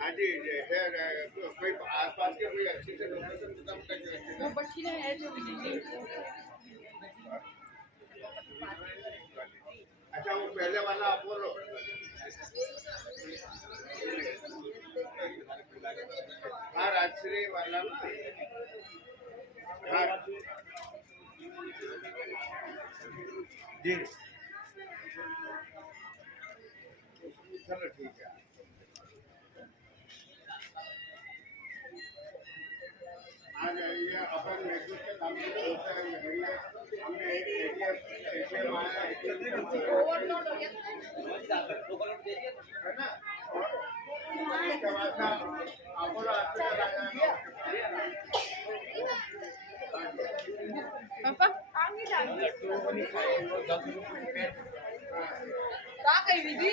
हाँ जी, जैसे कोई आसपास के कोई अच्छे से लोकेशन बच्ची है जो अच्छा, वो पहले वाला अपोलो हाँ, राजश्री वाला ना हाँ जी, चलो ठीक है। आ जाइए, अपन नेतृत्व के सामने होता है, हमने एक एटीएम आया है ना, और उसके बाद ना अपोलो हॉस्पिटल आ जाएगा। पापा आगे जाइए का कही विधि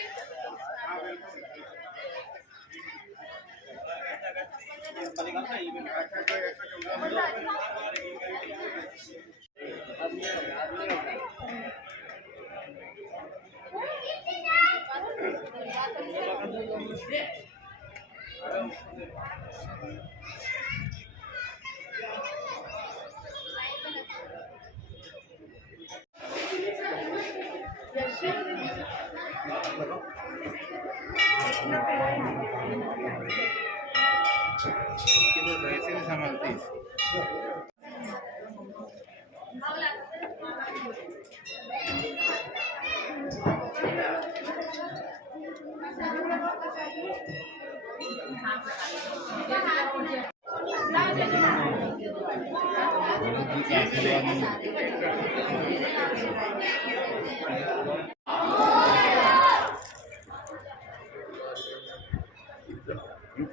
ऐसे नहीं संभालती।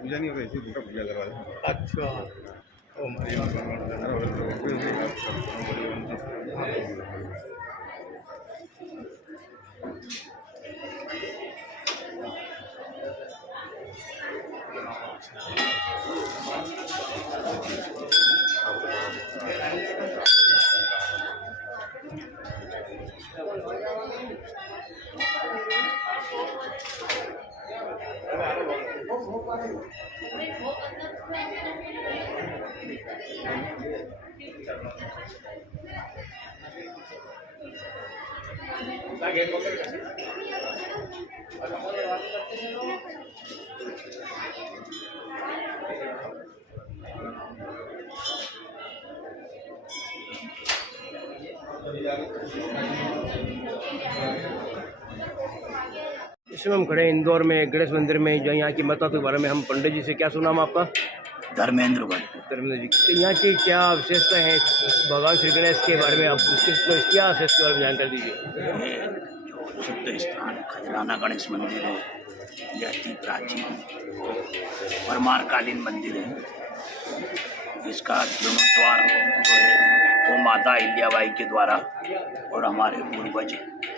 पूजा नहीं होता, ऐसी दूसरा पूजा करवा दे। अच्छा, ओ हमारे इसमें हम खड़े हैं इंदौर में गणेश मंदिर में, जो यहाँ की माता के बारे में हम पंडित जी से क्या सुना हम आपका धर्मेंद्र भट्ट। धर्मेंद्र जी, तो यहाँ की क्या विशेषता है भगवान श्री गणेश के बारे में, आप उसके क्या विशेषता के बारे में जानकारी दीजिए। जो शुद्ध स्थान खजराना गणेश मंदिर है, यह अति प्राचीन परमारकालीन मंदिर है। इसका जीर्णोद्धार जो है वो माता अहिल्याबाई के द्वारा और हमारे पूर्वज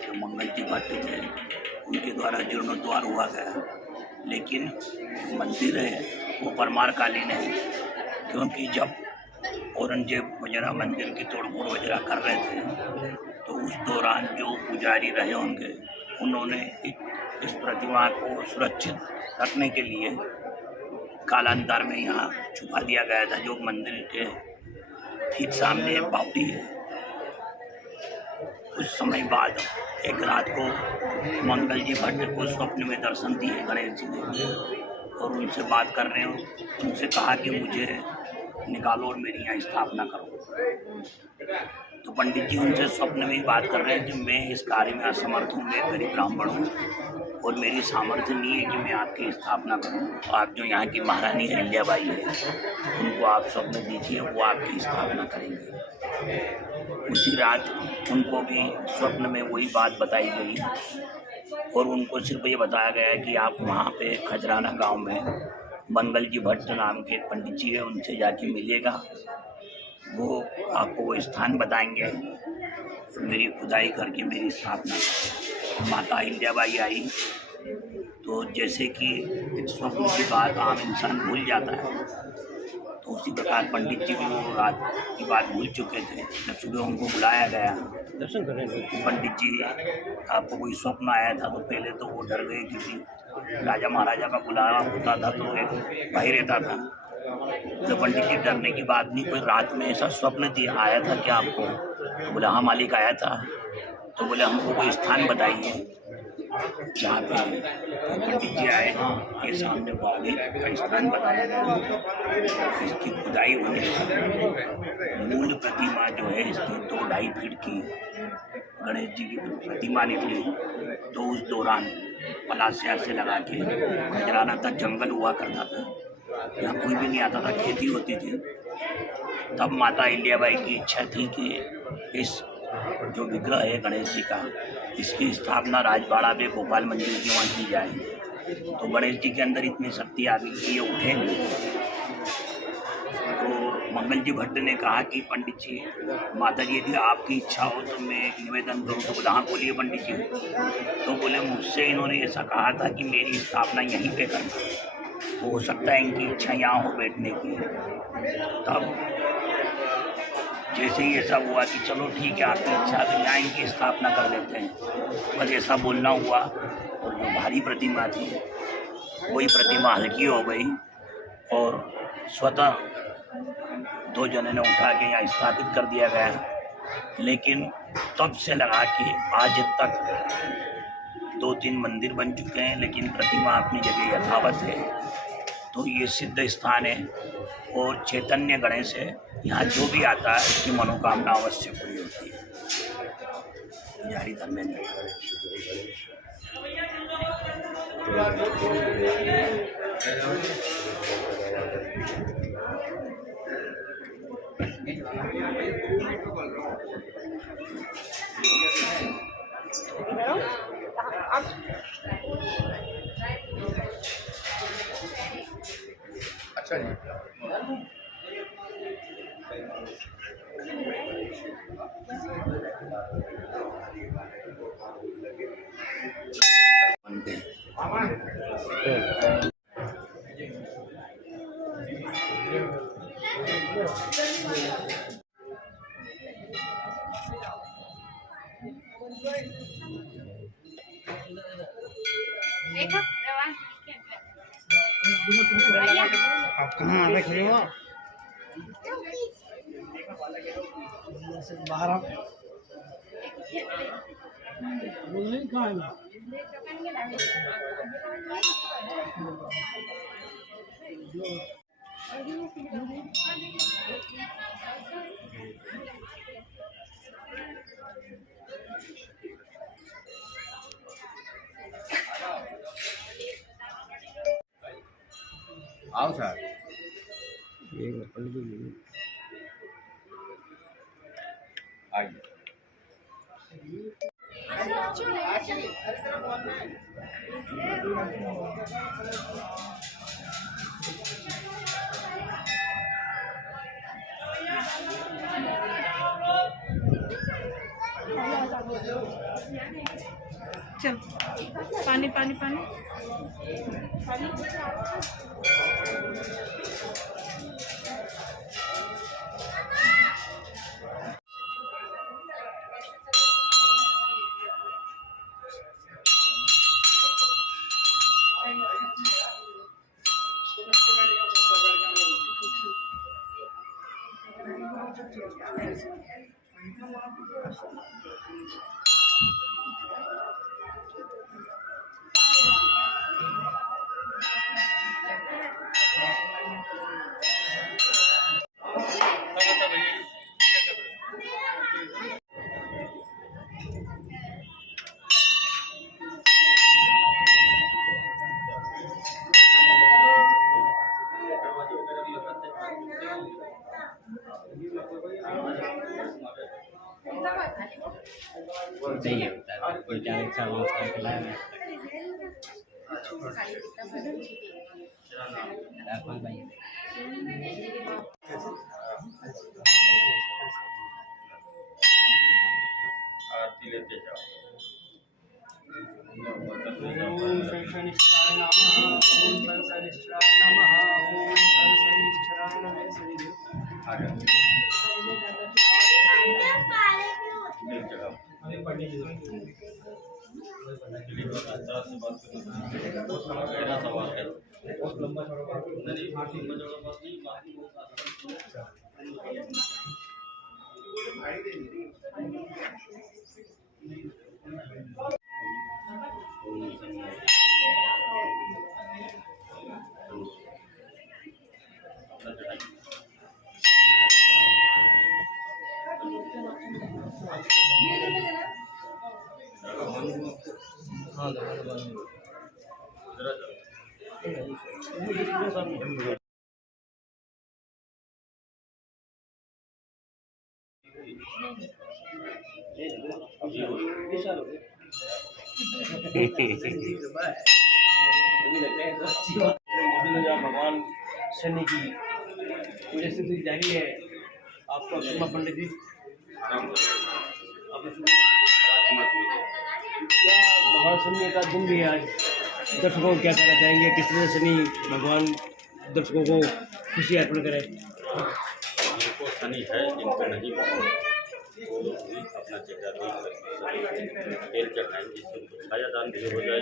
जो मंगल जी भट्ट थे उनके द्वारा जीर्णोद्धार हुआ गया। लेकिन मंदिर है वो परमारकालीन है, क्योंकि जब औरंगजेब वगैरह मंदिर की तोड़फोड़ वगैरह कर रहे थे तो उस दौरान जो पुजारी रहे होंगे उन्होंने इस प्रतिमा को सुरक्षित रखने के लिए कालांतर में यहाँ छुपा दिया गया था, जो मंदिर के ठीक सामने बावड़ी है। कुछ समय बाद एक रात को मंगल जी भट्ट को स्वप्न में दर्शन दिए गणेश जी ने और उनसे बात कर रहे हो, उनसे कहा कि मुझे निकालो और मेरी यहाँ स्थापना करो। तो पंडित जी उनसे स्वप्न में ही बात कर रहे हैं कि मैं इस कार्य में असमर्थ हूँ, मैं गरीब ब्राह्मण हूँ और मेरी सामर्थ्य नहीं है कि मैं आपकी स्थापना करूँ। आप जो यहाँ की महारानी अहिल्याबाई है उनको आप स्वप्न दीजिए, वो आपकी स्थापना करेंगे। उसी रात उनको भी स्वप्न में वही बात बताई गई और उनको सिर्फ ये बताया गया कि आप वहाँ पे खजराना गांव में मंगल जी भट्ट नाम के पंडित जी है, उनसे जाके मिलेगा, वो आपको वो स्थान बताएंगे, मेरी खुदाई करके मेरी स्थापना। माता अहिल्याबाई आई तो जैसे कि स्वप्न की बात आम इंसान भूल जाता है, तो उसी प्रकार पंडित जी भी वो रात की बात भूल चुके थे। जब सुबह उनको बुलाया गया दर्शन करने को। पंडित जी आपको कोई स्वप्न आया था, तो पहले तो वो डर गए, क्योंकि राजा महाराजा का बुलावा होता था तो एक भय रहता था। तो पंडित जी डरने की बात नहीं, कोई रात में ऐसा स्वप्न दिया आया था क्या आपको? तो बोला हाँ मालिक आया था। तो बोले हमको कोई स्थान बताइए जहाँ पे। पंडित जी आए, ये सामने बाड़ी का स्थान बताया गया, इसकी खुदाई होने की मूल प्रतिमा जो है इसकी 2-2.5 फीट की गणेश जी की प्रतिमा निकली। तो उस दौरान पलासिया से लगा के खजराना तक जंगल हुआ करता था, यहाँ कोई भी नहीं आता था, खेती होती थी। तब माता अहिल्याबाई की इच्छा थी कि इस जो विग्रह है गणेश जी का, इसकी स्थापना राजबाड़ा में गोपाल मंदिर की वहाँ की जाए। तो गणेश जी के अंदर इतनी शक्ति आ गई कि ये उठेंगे। तो मंगल जी भट्ट ने कहा कि पंडित जी, माता जी यदि आपकी इच्छा हो तो मैं एक निवेदन करूँ। तो बोला हाँ बोलिए पंडित जी। तो बोले मुझसे इन्होंने ऐसा कहा था कि मेरी स्थापना यहीं पे करना, तो हो सकता है इनकी इच्छा यहाँ हो बैठने की। तब जैसे ही ऐसा हुआ कि चलो ठीक है आपकी इच्छा, तो यहाँ इनकी स्थापना कर देते हैं। बस ऐसा बोलना हुआ, और जो भारी प्रतिमा थी वही प्रतिमा हल्की हो गई और स्वतः 2 जने ने उठा के यहाँ स्थापित कर दिया गया। लेकिन तब से लगा के आज तक 2-3 मंदिर बन चुके हैं, लेकिन प्रतिमा अपनी जगह यथावत है। तो ये सिद्ध स्थान है और चैतन्य गणेश है। यहाँ जो भी आता है उसकी मनोकामना अवश्य पूरी होती है। जारी धर्मेंद्र। अच्छा जी। बनते हैं। देखो रवान आप कहाँ रख रहे हो? बाहर आप बोलने कहाँ है? आओ सर। आइए। चल पानी पानी पानी पानी। नहीं है कोई चाहे अच्छा हो उसका खिलाया मैं भाई आरती लेते जाओ। शनिश्चराय नमः। ओम शनिश्चराय नमः। ओम शनिश्चराय नमः। भगवान शनि की पूजा स्थिति जारी है। आपका सुषमा पंडित जी क्या भगवान शनि का दिन भी है आज, दर्शकों को क्या कहना चाहेंगे, किस तरह शनि भगवान दर्शकों को खुशी अर्पण करें? जिनको शनि है, जिनको नहीं वो लोग भी अपना चेहरा तेल चढ़ाएं, जिससे उनको छाया दान भी हो जाए।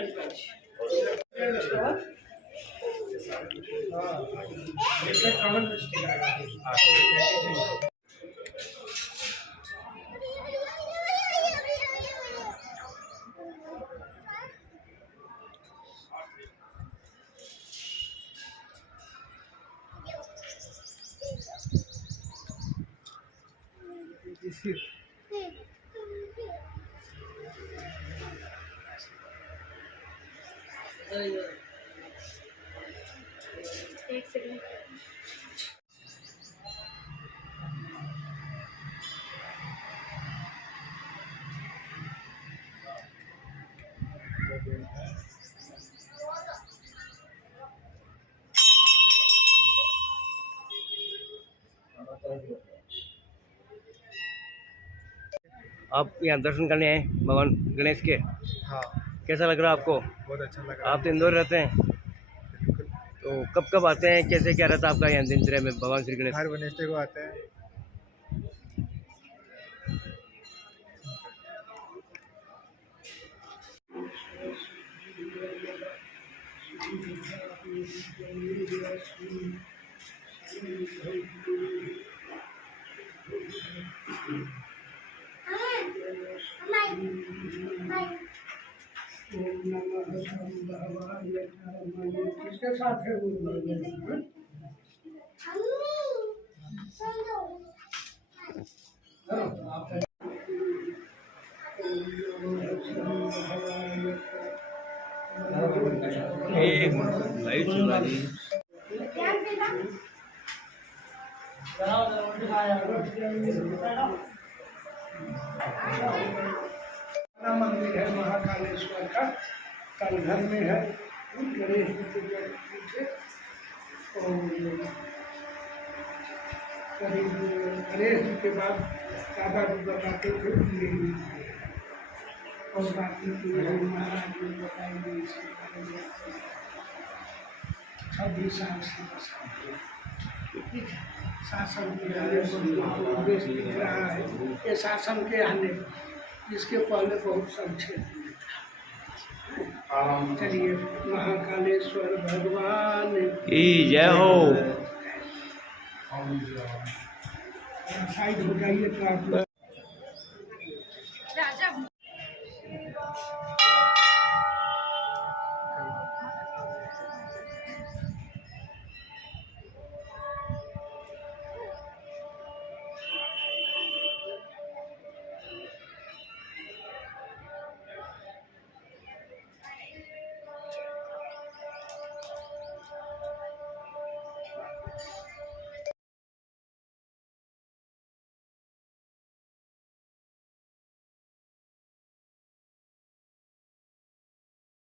एक सेकंड। आप यहाँ दर्शन करने आए भगवान गणेश के, हाँ, कैसा लग रहा है आपको? बहुत अच्छा लगा। आप तो इंदौर रहते हैं, तो कब कब आते हैं, कैसे क्या रहता है आपका यहाँ दिनचर्या में भगवान श्री गणेश? हर वेडनेसडे को आते हैं। किसके साथ है वो? एक भाई शिवाजी मंदिर है महाकालेश्वर का, कल घर में है। गणेश जी के पीछे और करीब गणेश जी के बाद दादा जी बताते थे यही है। और बाकी महाराज जी बताएंगे इसके बारे में। 26 साल से शासन के आने पर देश दिख रहा है। ये शासन के आने पर, इसके पहले बहुत संक्षेप में था। चलिए, महाकालेश्वर भगवान की जय हो। साइड हो जाइए तो आप